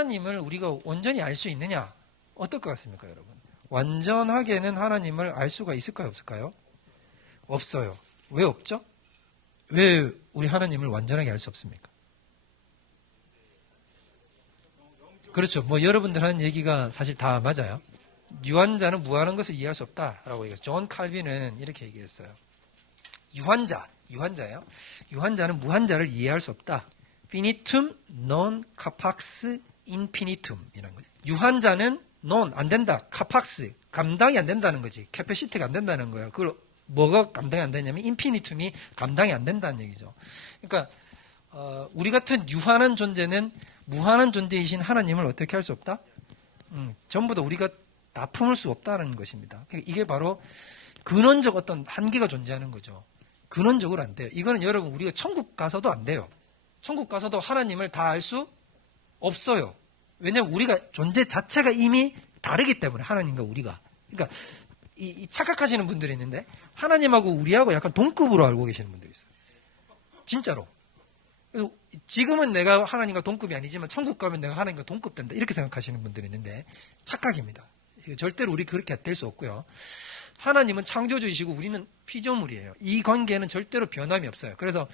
하나님을 우리가 온전히 알 수 있느냐? 어떨 것 같습니까, 여러분? 완전하게는 하나님을 알 수가 있을까요, 없을까요? 없어요. 왜 없죠? 왜 우리 하나님을 완전하게 알 수 없습니까? 그렇죠. 뭐 여러분들 하는 얘기가 사실 다 맞아요. 유한자는 무한한 것을 이해할 수 없다라고 얘기했어요. 존 칼빈은 이렇게 얘기했어요. 유한자예요. 유한자는 무한자를 이해할 수 없다. Finitum non capax infinitum 이라는 거죠. 유한자는 non 안 된다. capax 감당이 안 된다는 거지. 캐패시티가 안 된다는 거예요. 그걸 뭐가 감당이 안 되냐면 infinitum이 감당이 안 된다는 얘기죠. 그러니까 우리 같은 유한한 존재는 무한한 존재이신 하나님을 어떻게 할 수 없다? 전부 다 우리가 다 품을 수 없다는 것입니다. 이게 바로 근원적 어떤 한계가 존재하는 거죠. 근원적으로 안 돼요. 이거는 여러분 우리가 천국 가서도 안 돼요. 천국 가서도 하나님을 다 알 수 없어요. 왜냐하면 우리가 존재 자체가 이미 다르기 때문에 하나님과 우리가. 그러니까 이 착각하시는 분들이 있는데 하나님하고 우리하고 약간 동급으로 알고 계시는 분들이 있어요. 진짜로. 그래서 지금은 내가 하나님과 동급이 아니지만 천국 가면 내가 하나님과 동급 된다. 이렇게 생각하시는 분들이 있는데 착각입니다. 절대로 우리 그렇게 될 수 없고요. 하나님은 창조주이시고 우리는 피조물이에요. 이 관계는 절대로 변함이 없어요. 그래서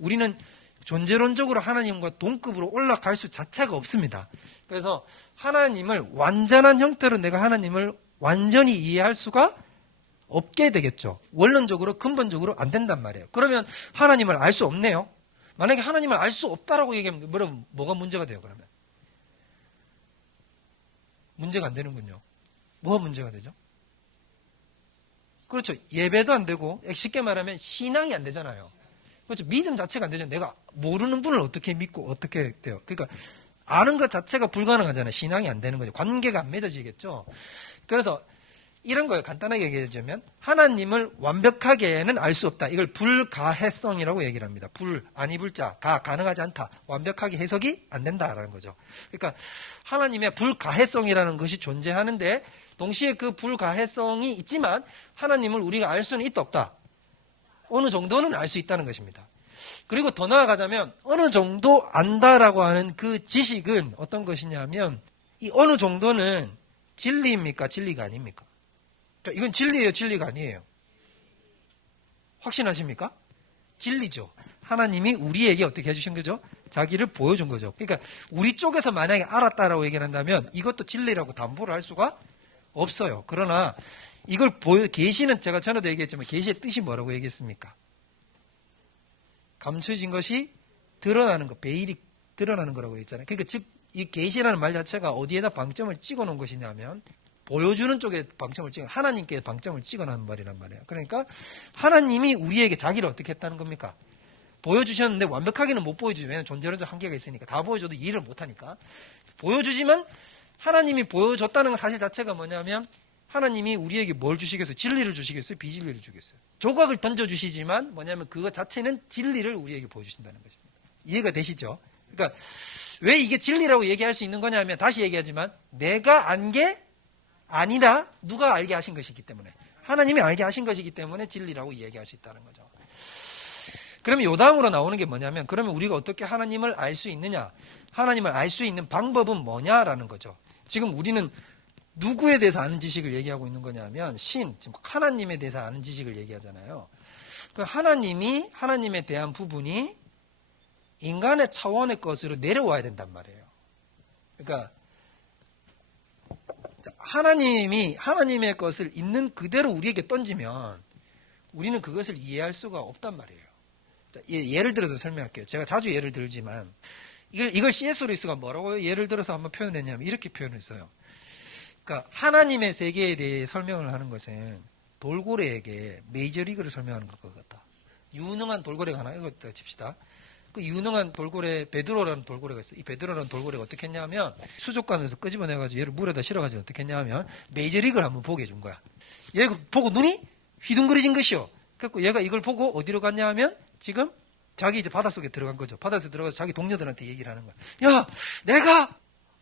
우리는 존재론적으로 하나님과 동급으로 올라갈 수 자체가 없습니다. 그래서 하나님을 완전한 형태로 내가 하나님을 완전히 이해할 수가 없게 되겠죠. 원론적으로 근본적으로 안 된단 말이에요. 그러면 하나님을 알 수 없네요. 만약에 하나님을 알 수 없다라고 얘기하면 뭐가 문제가 돼요, 그러면? 문제가 안 되는군요. 뭐가 문제가 되죠? 그렇죠. 예배도 안 되고, 쉽게 말하면 신앙이 안 되잖아요. 그렇죠. 믿음 자체가 안 되죠. 내가 모르는 분을 어떻게 믿고 어떻게 돼요. 그러니까 아는 것 자체가 불가능하잖아요. 신앙이 안 되는 거죠. 관계가 안 맺어지겠죠. 그래서 이런 거예요. 간단하게 얘기하자면 하나님을 완벽하게는 알 수 없다. 이걸 불가해성이라고 얘기를 합니다. 아니 불자, 가능하지 않다. 완벽하게 해석이 안 된다라는 거죠. 그러니까 하나님의 불가해성이라는 것이 존재하는데 동시에 그 불가해성이 있지만 하나님을 우리가 알 수는 있다 없다. 어느 정도는 알 수 있다는 것입니다. 그리고 더 나아가자면 어느 정도 안다라고 하는 그 지식은 어떤 것이냐면 이 어느 정도는 진리입니까? 진리가 아닙니까? 그러니까 이건 진리예요? 진리가 아니에요? 확신하십니까? 진리죠. 하나님이 우리에게 어떻게 해주신 거죠? 자기를 보여준 거죠. 그러니까 우리 쪽에서 만약에 알았다라고 얘기를 한다면 이것도 진리라고 담보를 할 수가 없어요. 그러나 이걸 계시는 제가 전에도 얘기했지만 계시의 뜻이 뭐라고 얘기했습니까? 감춰진 것이 드러나는 거, 베일이 드러나는 거라고 했잖아요. 그러니까 즉 이 계시라는 말 자체가 어디에다 방점을 찍어 놓은 것이냐면 보여주는 쪽에 방점을 찍어 하나님께 방점을 찍어 놓은 말이란 말이에요. 그러니까 하나님이 우리에게 자기를 어떻게 했다는 겁니까? 보여주셨는데 완벽하게는 못 보여주죠. 왜냐하면 존재론적 한계가 있으니까. 다 보여줘도 이해를 못하니까. 보여주지만 하나님이 보여줬다는 사실 자체가 뭐냐면 하나님이 우리에게 뭘 주시겠어요? 진리를 주시겠어요? 비진리를 주겠어요? 조각을 던져주시지만 뭐냐면 그것 자체는 진리를 우리에게 보여주신다는 것입니다. 이해가 되시죠? 그러니까 왜 이게 진리라고 얘기할 수 있는 거냐면 다시 얘기하지만 내가 안 게 아니라 누가 알게 하신 것이기 때문에 하나님이 알게 하신 것이기 때문에 진리라고 얘기할 수 있다는 거죠. 그러면 요 다음으로 나오는 게 뭐냐면 그러면 우리가 어떻게 하나님을 알 수 있느냐? 하나님을 알 수 있는 방법은 뭐냐라는 거죠. 지금 우리는 누구에 대해서 아는 지식을 얘기하고 있는 거냐면 지금 하나님에 대해서 아는 지식을 얘기하잖아요. 그 하나님에 대한 부분이 인간의 차원의 것으로 내려와야 된단 말이에요. 그러니까 하나님의 것을 있는 그대로 우리에게 던지면 우리는 그것을 이해할 수가 없단 말이에요. 예를 들어서 설명할게요. 제가 자주 예를 들지만 이걸 C.S. 루이스가 뭐라고 예를 들어서 한번 표현했냐면 이렇게 표현했어요. 그러니까 하나님의 세계에 대해 설명을 하는 것은 돌고래에게 메이저리그를 설명하는 것 같다. 유능한 돌고래가 하나 이것도 칩시다. 그 유능한 돌고래 베드로라는 돌고래가 있어요. 이 베드로라는 돌고래가 어떻게 했냐면 수족관에서 끄집어내가지고 얘를 물에다 실어가지고 어떻게 했냐면 메이저리그를 한번 보게 해준 거야. 얘가 보고 눈이 휘둥그레진 것이요. 그래서 얘가 이걸 보고 어디로 갔냐 하면 지금 자기 이제 바닷속에 들어간 거죠. 바닷속에 들어가서 자기 동료들한테 얘기를 하는 거야. 야, 내가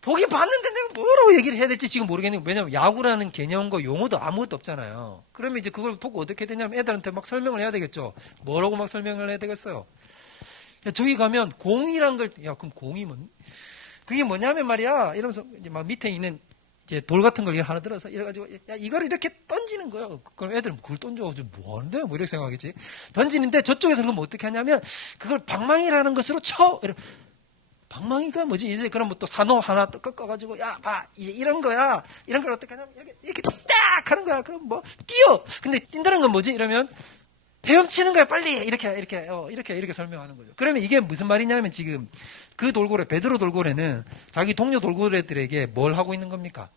보긴 봤는데 내가 뭐라고 얘기를 해야 될지 지금 모르겠는 거야. 왜냐면 야구라는 개념과 용어도 아무것도 없잖아요. 그러면 이제 그걸 보고 어떻게 되냐면 애들한테 막 설명을 해야 되겠죠. 뭐라고 막 설명을 해야 되겠어요. 야, 저기 가면 공이란 걸, 야, 그럼 공이 뭔? 그게 뭐냐면 말이야. 이러면서 이제 막 밑에 있는 이제 돌 같은 걸 하나 들어서 이래가지고 야 이걸 이렇게 던지는 거예요. 그럼 애들은 그걸 던져가지고 뭐 하는데? 뭐 이렇게 생각하겠지. 던지는데 저쪽에서는 그럼 어떻게 하냐면 그걸 방망이라는 것으로 쳐. 방망이가 뭐지? 이제 그럼 또 산호 하나 또 꺾어가지고 야 봐 이제 이런 거야. 이런 걸 어떻게 하냐면 이렇게 딱 하는 거야. 그럼 뭐 뛰어. 근데 뛴다는 건 뭐지? 이러면 헤엄치는 거야 빨리 이렇게 설명하는 거죠. 그러면 이게 무슨 말이냐면 지금 그 돌고래 베드로 돌고래는 자기 동료 돌고래들에게 뭘 하고 있는 겁니까?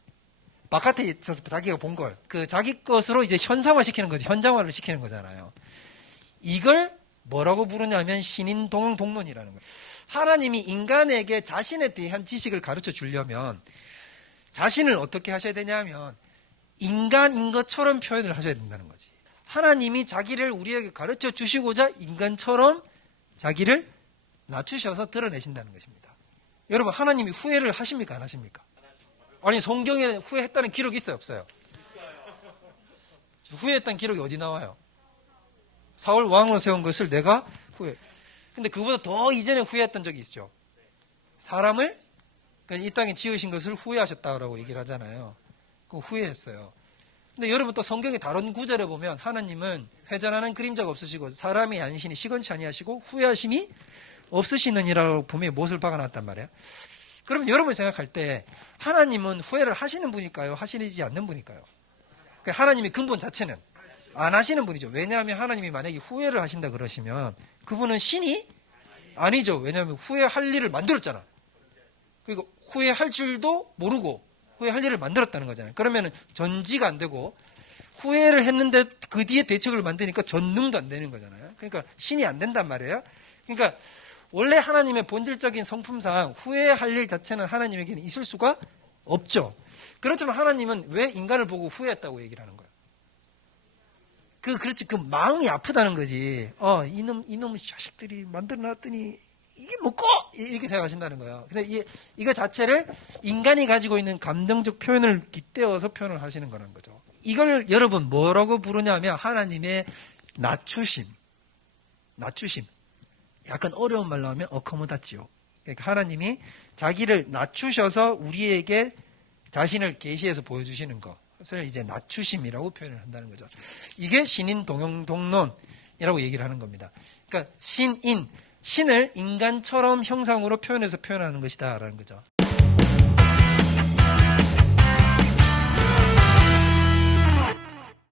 바깥에 있어서 자기가 본 걸 그 자기 것으로 이제 현상화 시키는 거지. 현장화를 시키는 거잖아요. 이걸 뭐라고 부르냐면 신인 동응 동론이라는 거예요. 하나님이 인간에게 자신에 대한 지식을 가르쳐 주려면 자신을 어떻게 하셔야 되냐면 인간인 것처럼 표현을 하셔야 된다는 거지. 하나님이 자기를 우리에게 가르쳐 주시고자 인간처럼 자기를 낮추셔서 드러내신다는 것입니다. 여러분 하나님이 후회를 하십니까? 안 하십니까? 아니 성경에 후회했다는 기록이 있어요? 없어요? 후회했다는 기록이 어디 나와요? 사울 왕으로 세운 것을 내가 후회. 근데 그보다 더 이전에 후회했던 적이 있죠. 사람을 이 땅에 지으신 것을 후회하셨다라고 얘기를 하잖아요. 그 후회했어요. 근데 여러분 또 성경의 다른 구절에 보면 하나님은 회전하는 그림자가 없으시고 사람이 아니시니 시건치 아니하시고 후회하심이 없으시느니라고 분명히 못을 박아놨단 말이에요. 그럼 여러분 생각할 때 하나님은 후회를 하시는 분일까요? 하시지 않는 분일까요? 그러니까 하나님의 근본 자체는 안 하시는 분이죠. 왜냐하면 하나님이 만약에 후회를 하신다 그러시면 그분은 신이 아니죠. 왜냐하면 후회할 일을 만들었잖아. 그리고 후회할 줄도 모르고 후회할 일을 만들었다는 거잖아요. 그러면 전지가 안 되고 후회를 했는데 그 뒤에 대책을 만드니까 전능도 안 되는 거잖아요. 그러니까 신이 안 된단 말이에요. 그러니까 원래 하나님의 본질적인 성품상 후회할 일 자체는 하나님에게는 있을 수가 없죠. 그렇지만 하나님은 왜 인간을 보고 후회했다고 얘기를 하는 거예요? 그렇지. 그 마음이 아프다는 거지. 이놈 자식들이 만들어놨더니 이게 뭐고 이렇게 생각하신다는 거예요. 근데 이거 자체를 인간이 가지고 있는 감정적 표현을 빗대어서 표현을 하시는 거라는 거죠. 이걸 여러분 뭐라고 부르냐면 하나님의 낮추심. 약간 어려운 말로 하면 어커모다치오. 그러니까 하나님이 자기를 낮추셔서 우리에게 자신을 계시해서 보여주시는 것을 이제 낮추심이라고 표현을 한다는 거죠. 이게 신인 동용 동론이라고 얘기를 하는 겁니다. 그러니까 신을 인간처럼 형상으로 표현해서 표현하는 것이다라는 거죠.